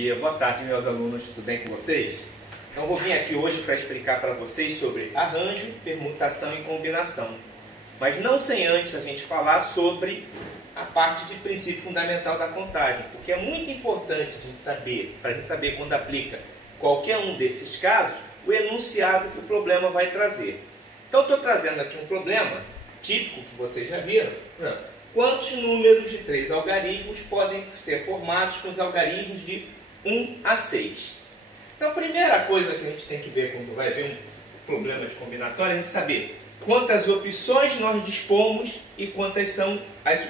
Boa tarde, meus alunos, tudo bem com vocês? Então, eu vou vir aqui hoje para explicar para vocês sobre arranjo, permutação e combinação. Mas não sem antes a gente falar sobre a parte de princípio fundamental da contagem, porque é muito importante a gente saber, para a gente saber quando aplica qualquer um desses casos, o enunciado que o problema vai trazer. Então, estou trazendo aqui um problema típico que vocês já viram. Quantos números de 3 algarismos podem ser formados com os algarismos de 1 a 6? Então, a primeira coisa que a gente tem que ver quando vai ver um problema de combinatória é a gente saber quantas opções nós dispomos e quantas são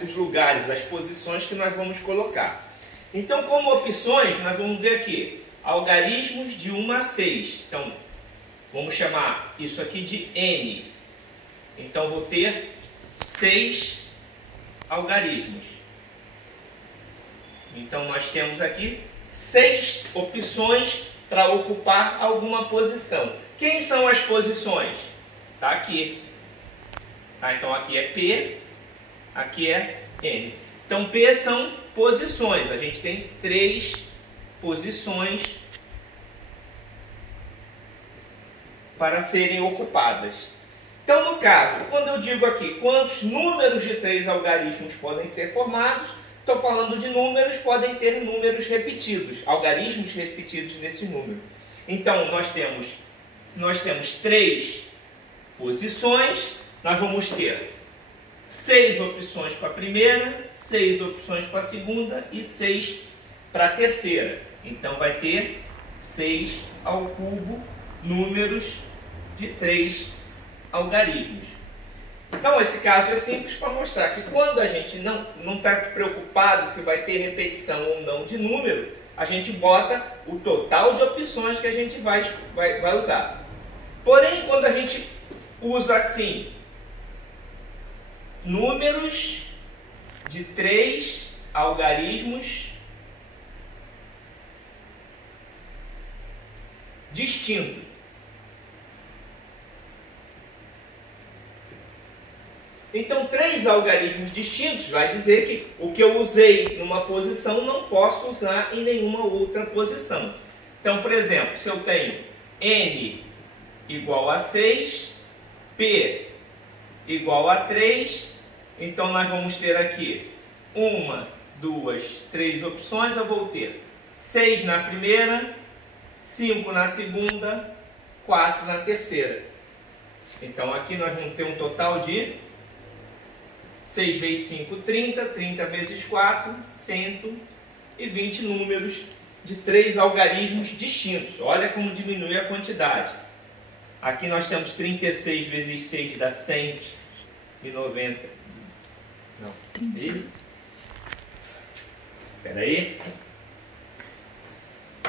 os lugares, as posições que nós vamos colocar. Então, como opções, nós vamos ver aqui algarismos de 1 a 6. Então, vamos chamar isso aqui de N. Então, vou ter 6 algarismos. Então, nós temos aqui 6 opções para ocupar alguma posição. Quem são as posições? Está aqui. Tá? Então, aqui é P, aqui é N. Então, P são posições. A gente tem 3 posições para serem ocupadas. Então, no caso, quando eu digo aqui quantos números de 3 algarismos podem ser formados, estou falando de números, podem ter números repetidos, algarismos repetidos nesse número. Então, se nós temos 3 posições, nós vamos ter 6 opções para a primeira, 6 opções para a segunda e 6 para a terceira. Então, vai ter 6 ao cubo números de 3 algarismos. Então, esse caso é simples para mostrar que quando a gente não está preocupado se vai ter repetição ou não de número, a gente bota o total de opções que a gente vai usar. Porém, quando a gente usa assim, números de 3 algarismos distintos. Então, 3 algarismos distintos vai dizer que o que eu usei numa posição não posso usar em nenhuma outra posição. Então, por exemplo, se eu tenho N igual a 6, P igual a 3, então nós vamos ter aqui 1, 2, 3 opções. Eu vou ter 6 na primeira, 5 na segunda, 4 na terceira. Então, aqui nós vamos ter um total de 6 vezes 5, 30, 30 vezes 4, 120 números de 3 algarismos distintos. Olha como diminui a quantidade. Aqui nós temos 36 vezes 6 dá 190. Não, espera aí.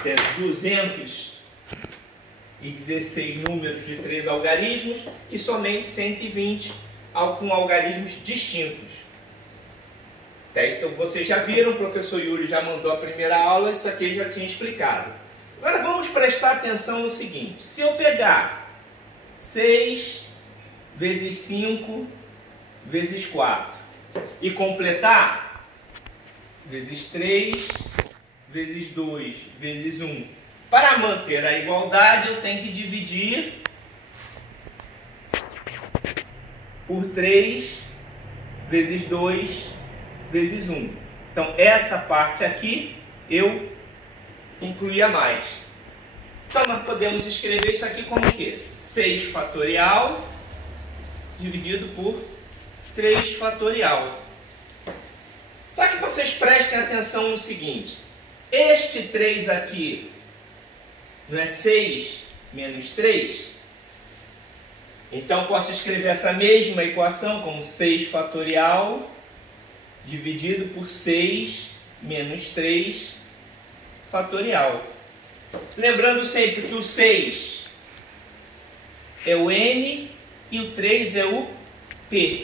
Temos 216 números de 3 algarismos e somente 120 com algarismos distintos. Então, vocês já viram, o professor Yuri já mandou a primeira aula, isso aqui ele já tinha explicado. Agora vamos prestar atenção no seguinte: se eu pegar 6 vezes 5 vezes 4 e completar vezes 3 vezes 2 vezes 1, para manter a igualdade eu tenho que dividir por 3 vezes 2 vezes 1. Então, essa parte aqui eu incluía mais. Então, nós podemos escrever isso aqui como o quê? 6 fatorial dividido por 3 fatorial. Só que vocês prestem atenção no seguinte: este 3 aqui não é 6 menos 3? Então, posso escrever essa mesma equação como 6 fatorial dividido por 6 menos 3 fatorial. Lembrando sempre que o 6 é o N e o 3 é o P.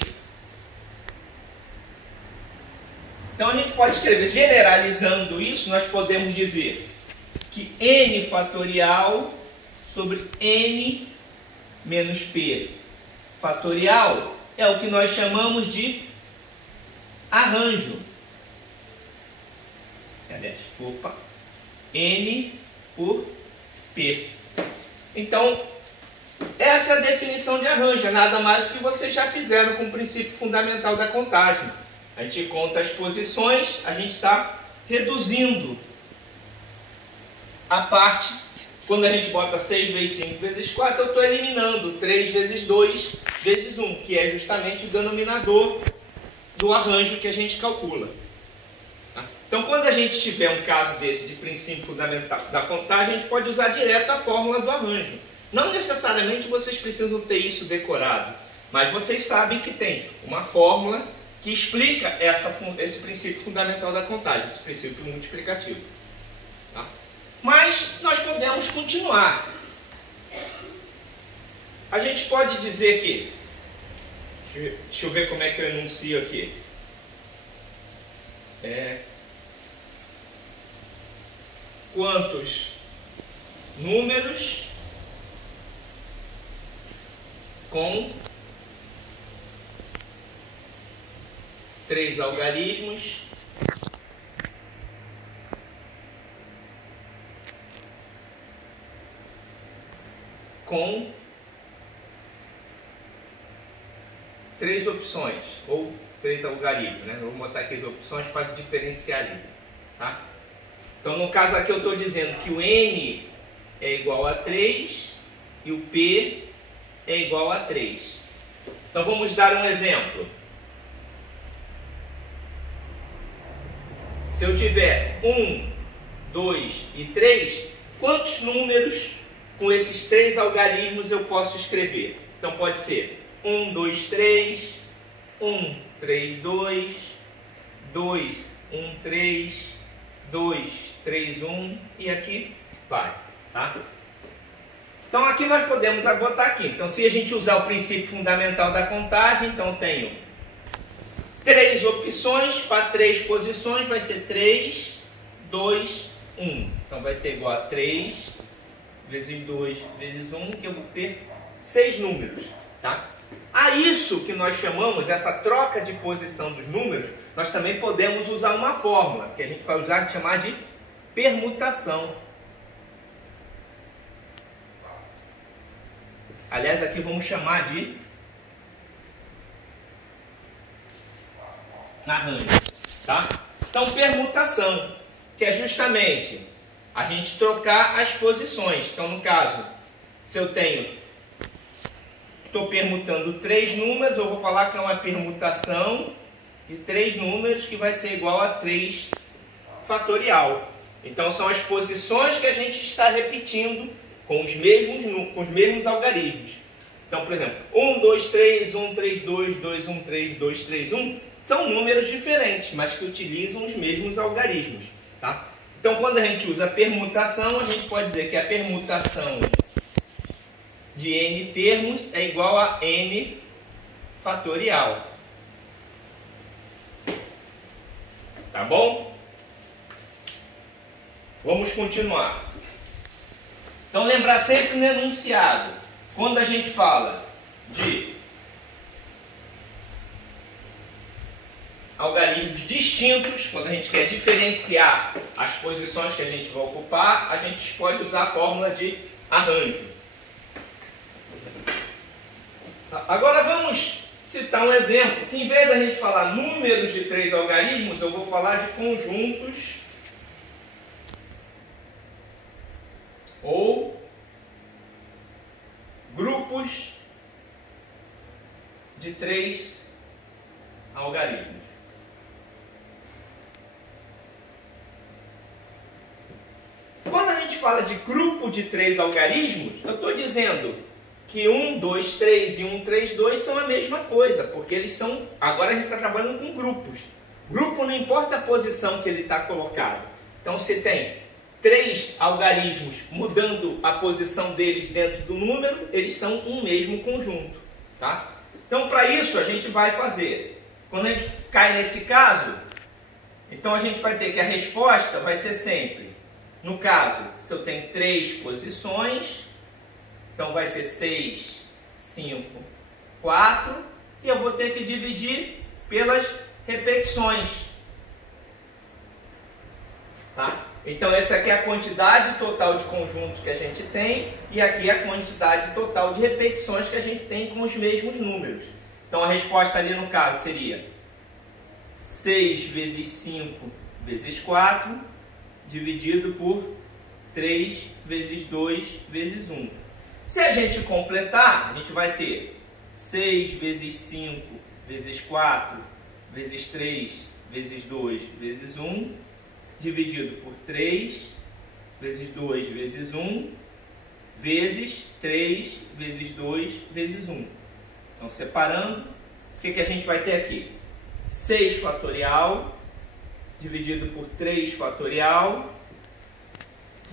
Então, a gente pode escrever, generalizando isso, nós podemos dizer que N fatorial sobre N menos P fatorial é o que nós chamamos de arranjo. Aliás, N por P. Então, essa é a definição de arranjo, é nada mais do que vocês já fizeram com o princípio fundamental da contagem. A gente conta as posições, a gente está reduzindo a parte. Quando a gente bota 6 vezes 5 vezes 4, eu estou eliminando 3 vezes 2 vezes 1, que é justamente o denominador do arranjo que a gente calcula. Então, quando a gente tiver um caso desse de princípio fundamental da contagem, a gente pode usar direto a fórmula do arranjo. Não necessariamente vocês precisam ter isso decorado, mas vocês sabem que tem uma fórmula que explica esse princípio fundamental da contagem, esse princípio multiplicativo. Tá? Mas nós podemos continuar. A gente pode dizer que, deixa eu ver como é que eu enuncio aqui. Quantos números com 3 algarismos com 3 opções, ou 3 algarismos, né? Vou botar aqui as opções para diferenciar ali, tá? Então, no caso aqui eu estou dizendo que o N é igual a 3 e o P é igual a 3. Então, vamos dar um exemplo. Se eu tiver 1, 2 e 3, quantos números com esses 3 algarismos eu posso escrever? Então, pode ser 1, 2, 3, 1, 3, 2, 2, 1, 3, 2, 3, 1 e aqui vai, tá? Então aqui nós podemos botar aqui. Então se a gente usar o princípio fundamental da contagem, então tenho 3 opções para 3 posições, vai ser 3, 2, 1. Então vai ser igual a 3 vezes 2 vezes 1, que eu vou ter 6 números, tá? A isso que nós chamamos, essa troca de posição dos números, nós também podemos usar uma fórmula, que a gente vai usar, chamar de permutação. Aliás, aqui vamos chamar de arranjo, tá? Então, permutação, que é justamente a gente trocar as posições. Então, no caso, se eu estou permutando 3 números, eu vou falar que é uma permutação de 3 números que vai ser igual a 3 fatorial. Então, são as posições que a gente está repetindo com os mesmos algarismos. Então, por exemplo, 1, 2, 3, 1, 3, 2, 2, 1, 3, 2, 3, 1, são números diferentes, mas que utilizam os mesmos algarismos, tá? Então, quando a gente usa permutação, a gente pode dizer que a permutação de n termos é igual a n fatorial. Tá bom? Vamos continuar. Então, lembrar sempre no enunciado, quando a gente fala de algarismos distintos, quando a gente quer diferenciar as posições que a gente vai ocupar, a gente pode usar a fórmula de arranjo. Agora vamos citar um exemplo, que em vez da gente falar números de 3 algarismos, eu vou falar de conjuntos ou grupos de 3 algarismos. Quando a gente fala de grupo de 3 algarismos, eu estou dizendo que 1, 2, 3 e 1, 3, 2 são a mesma coisa, porque eles são... Agora a gente está trabalhando com grupos. Grupo não importa a posição que ele está colocado. Então, se tem 3 algarismos mudando a posição deles dentro do número, eles são um mesmo conjunto, tá? Então, para isso, a gente vai fazer. Quando a gente cai nesse caso, então a gente vai ter que a resposta vai ser sempre, no caso, se eu tenho 3 posições, então vai ser 6, 5, 4, e eu vou ter que dividir pelas repetições, tá? Então essa aqui é a quantidade total de conjuntos que a gente tem e aqui é a quantidade total de repetições que a gente tem com os mesmos números. Então a resposta ali no caso seria 6 vezes 5 vezes 4 dividido por 3 vezes 2 vezes 1. Se a gente completar, a gente vai ter 6 vezes 5 vezes 4 vezes 3 vezes 2 vezes 1 dividido por 3 vezes 2 vezes 1 vezes 3 vezes 2 vezes 1. Então, separando, o que a gente vai ter aqui? 6 fatorial dividido por 3 fatorial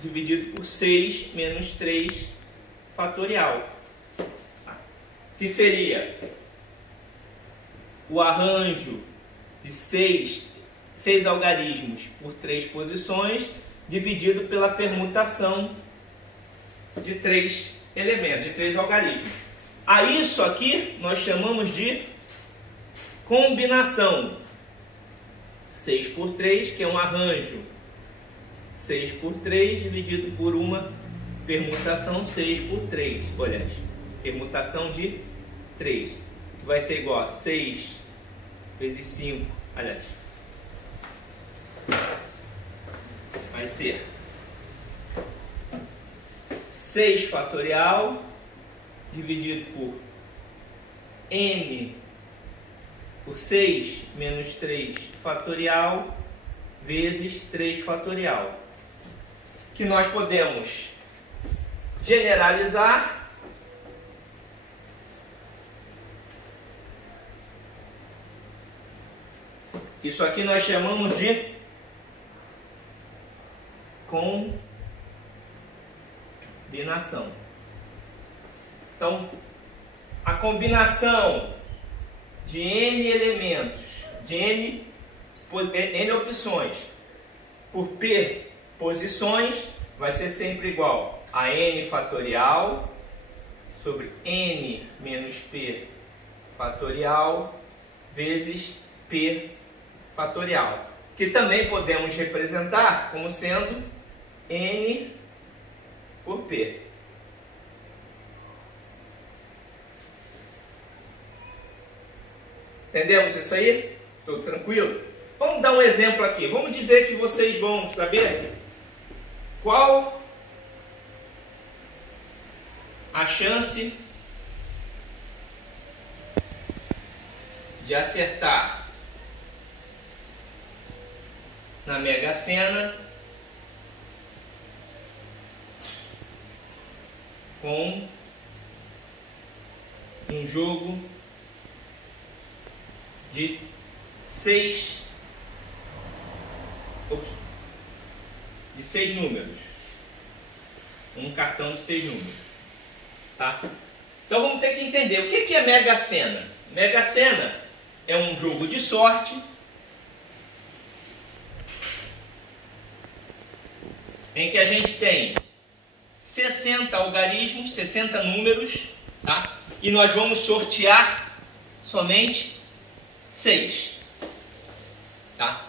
dividido por 6 menos 3 fatorial. Que seria o arranjo de 6 algarismos por 3 posições dividido pela permutação de 3 elementos, de 3 algarismos. A isso aqui nós chamamos de combinação. 6 por 3, que é um arranjo 6 por 3 dividido por uma permutação 6 por 3. Olha, permutação de 3, que vai ser igual a 6 vezes 5, aliás, vai ser 6 fatorial dividido por n por 6 menos 3 fatorial vezes 3 fatorial, que nós podemos generalizar isso aqui nós chamamos de combinação. Então, a combinação de n elementos, de n opções por p posições vai ser sempre igual a n fatorial sobre n menos p fatorial vezes p fatorial, que também podemos representar como sendo n por p. Entendemos isso aí? Tudo tranquilo? Vamos dar um exemplo aqui. Vamos dizer que vocês vão saber qual a chance de acertar na Mega Sena com um jogo de 6 números, um cartão de 6 números, tá? Então vamos ter que entender o que é Mega Sena. Mega Sena é um jogo de sorte em que a gente tem 60 algarismos, 60 números, tá? E nós vamos sortear somente 6, tá?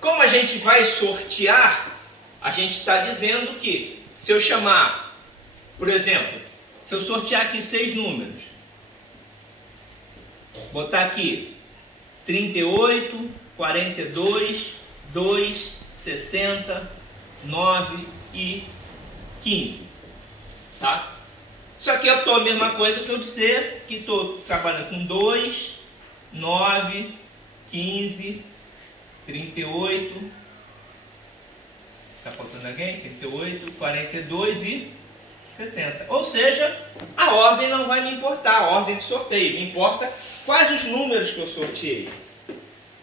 Como a gente vai sortear, a gente está dizendo que se eu chamar, por exemplo, se eu sortear aqui 6 números, botar aqui 38, 42, 2, 60, 9 e 15, tá? Isso aqui eu estou a mesma coisa que eu dizer que estou trabalhando com 2, 9, 15, 38, está faltando alguém? 38, 42 e 60. Ou seja, a ordem não vai me importar, a ordem de sorteio. Me importa quais os números que eu sorteei.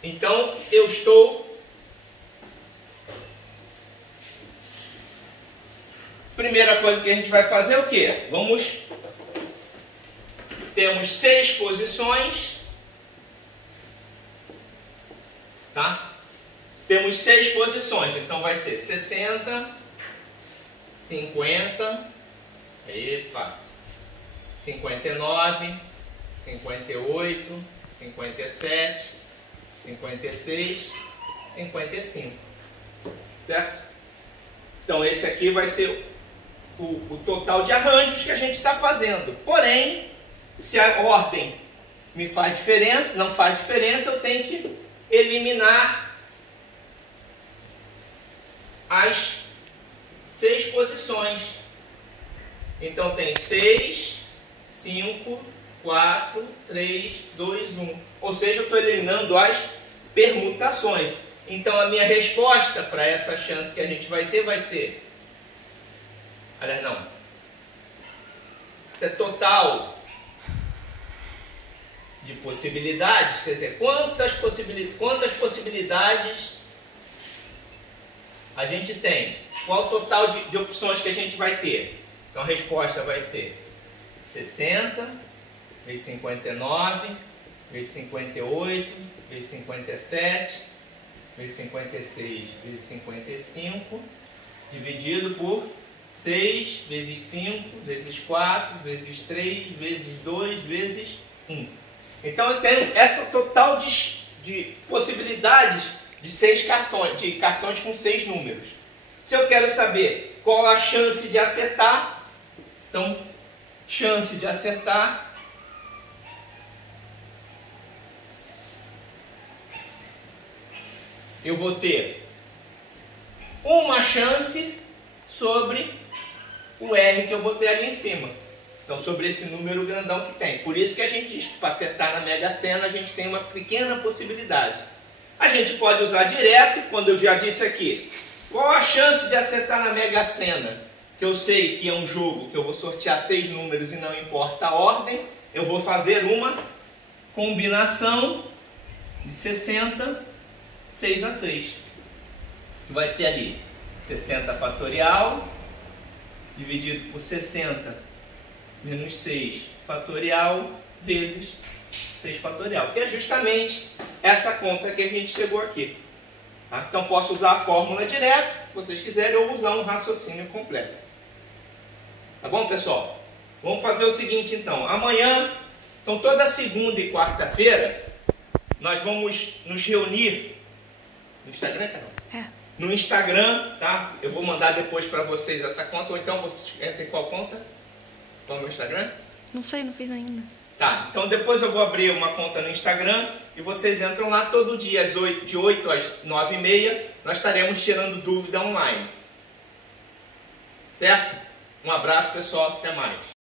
Então, eu estou... Primeira coisa que a gente vai fazer é o quê? Temos 6 posições, tá? Temos 6 posições, então vai ser 60, 50, 59, 58, 57, 56, 55, certo? Então esse aqui vai ser o total de arranjos que a gente está fazendo. Porém, se a ordem me faz diferença, não faz diferença, eu tenho que eliminar as 6 posições. Então tem 6, 5, 4, 3, 2, 1. Ou seja, eu estou eliminando as permutações. Então a minha resposta para essa chance que a gente vai ter vai ser... Aliás, não. Isso é total de possibilidades, quer dizer, quantas possibilidades a gente tem? Qual o total de opções que a gente vai ter? Então a resposta vai ser 60, vezes 59, vezes 58, vezes 57, vezes 56, vezes 55, dividido por 6, vezes 5, vezes 4, vezes 3, vezes 2, vezes 1. Então eu tenho essa total de possibilidades de cartões com 6 números. Se eu quero saber qual a chance de acertar, então chance de acertar eu vou ter uma chance sobre o R que eu botei ali em cima. Então, sobre esse número grandão que tem. Por isso que a gente diz que para acertar na Mega Sena a gente tem uma pequena possibilidade. A gente pode usar direto, quando eu já disse aqui. Qual a chance de acertar na Mega Sena? Que eu sei que é um jogo que eu vou sortear 6 números e não importa a ordem. Eu vou fazer uma combinação de 60, 6 a 6. Que vai ser ali 60 fatorial dividido por 60 menos 6 fatorial vezes 6 fatorial, que é justamente essa conta que a gente chegou aqui. Tá? Então posso usar a fórmula direto, se vocês quiserem, ou usar um raciocínio completo. Tá bom, pessoal? Vamos fazer o seguinte então. Amanhã, então toda segunda e quarta-feira, nós vamos nos reunir no Instagram, Carol? No Instagram, tá? Eu vou mandar depois para vocês essa conta, ou então vocês entrem em qual conta? Qual é o meu Instagram? Não sei, não fiz ainda. Tá, então depois eu vou abrir uma conta no Instagram e vocês entram lá todo dia, de 8 às 9h30, nós estaremos tirando dúvida online. Certo? Um abraço, pessoal, até mais.